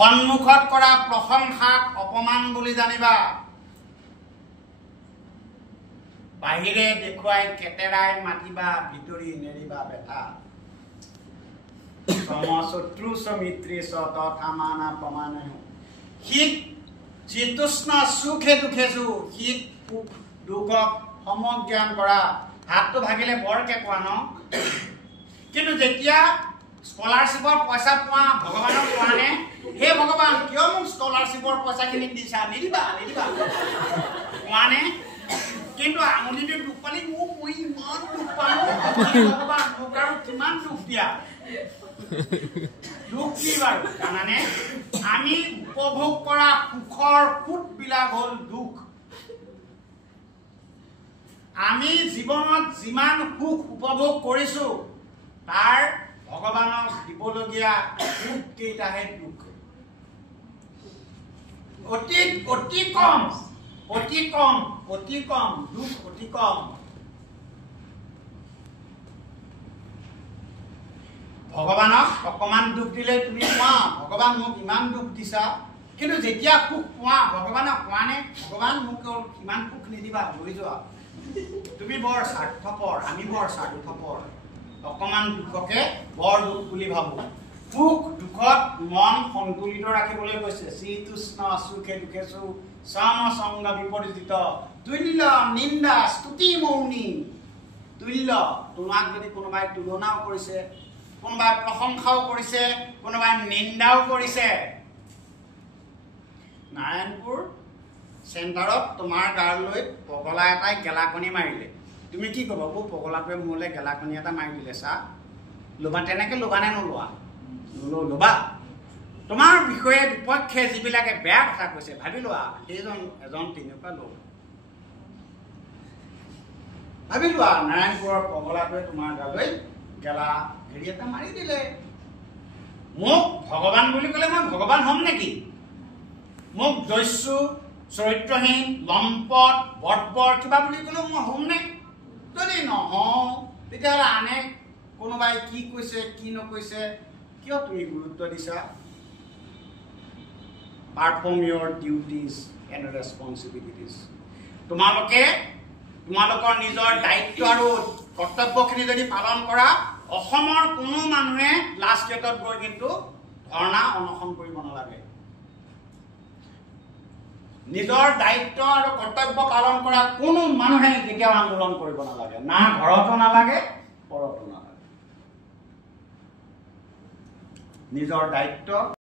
সন্মুখত কৰা প্ৰশংসাক অপমান বুলি জানিবা বাহিৰে দেখুৱাই কেতেৰাই মাতিবা ভিতৰি নেৰিবা বেঠা সমশত্ৰু সমিত্ৰী তথামানা প্ৰমাণে শীত চিতুষ্ণ সুখে দুখেছো শীত দুখক সমজ্ঞান কৰা হাতটো ভাগিলে বৰকে কোৱা ন কিন্তু যেতিয়া স্কলাৰশ্বিপৰ পইচা পোৱা ভগৱানক কোৱা নে হে ভগৱান কিয় মোক স্কলাৰশ্বিপৰ পইচাখিনি দিছা নিদিবা নিদিবা কোৱা নে কিন্তু আঙুলিটো দুখ পালি মোক মই ইমান দুখ পালো ভগৱান মোক আৰু কিমান দুখ দিয়া দুখ কি বাৰু জানানে আমি উপভোগ কৰা সুখৰ সুখবিলাক হ'ল দুখ আমি জীৱনত যিমান সুখ উপভোগ কৰিছো তাৰ ভগৱানক দিবলগীয়া সুখ কেইটাহে দুখ অতি কম দুখ অতি কম ভগৱানক অকমান দুখ দিলে তুমি কোৱা ভগৱান মোক ইমান দুখ দিছা কিন্তু যেতিয়া সুখ পোৱা ভগৱানক কোৱা নে ভগৱান মোক ইমান সুখ নিদিবা লৈ যোৱা তুমি বৰ স্বাৰ্থপৰ আমি বৰ স্বাৰ্থপৰ অকমান দুখকে বৰ দুখ বুলি ভাবো সুখ দুখত মন সন্তুলিত ৰাখিবলৈ কৈছে চিতুষ্ণ সুখে দুখেছো সমসংগ বিপৰীত তুল্য নিন্দা স্তুতি মৌনী তুল্য তোমাক যদি কোনোবাই তুলনাও কৰিছে কোনোবাই প্ৰশংসাও কৰিছে কোনোবাই নিন্দাও কৰিছে নাৰায়ণপুৰ চেণ্টাৰত তোমাৰ গালৈ পগলা এটাই গেলাকণি মাৰিলে তুমি কি ক'বা মোৰ পগলাটোৱে মোলৈ গেলাকণি এটা মাৰি দিলে চা লোবা তেনেকে লোবা নে নোলোৱা লোবা তোমাৰ বিষয়ে বিপক্ষে যিবিলাকে বেয়া কথা কৈছে ভাবি লোৱা সেইজন এজন তেনেকুৱা লোক ভাবি লোৱা নাৰায়ণপুৰৰ পগলাটোৱে তোমাৰ গালৈ গেলা হেৰি এটা মাৰি দিলে মোক ভগৱান বুলি ক'লে মই ভগৱান হ'ম নেকি মোক দস্যু চৰিত্ৰহীন লম্পট বৰ্বৰ কিবা বুলি ক'লেও মই হ'ম নে যদি নহওঁ তেতিয়াহ'লে আনে কোনোবাই কি কৈছে কি নকৈছে কিয় তুমি গুৰুত্ব দিছা পাৰফৰ্ম ইয়ৰ ডিউটিজ এণ্ড ৰেছপনচিবিলিটিজ তোমালোকৰ নিজৰ দায়িত্ব আৰু কৰ্তব্যখিনি যদি পালন কৰা অসমৰ কোনো মানুহে লাষ্ট ডেটত গৈ কিন্তু ধৰ্ণা অনশন কৰিব নালাগে নিজৰ দায়িত্ব আৰু কৰ্তব্য পালন কৰা কোনো মানুহে কেতিয়াও আন্দোলন কৰিব নালাগে না ঘৰতো নালাগে পৰতো নালাগে নিজৰ দায়িত্ব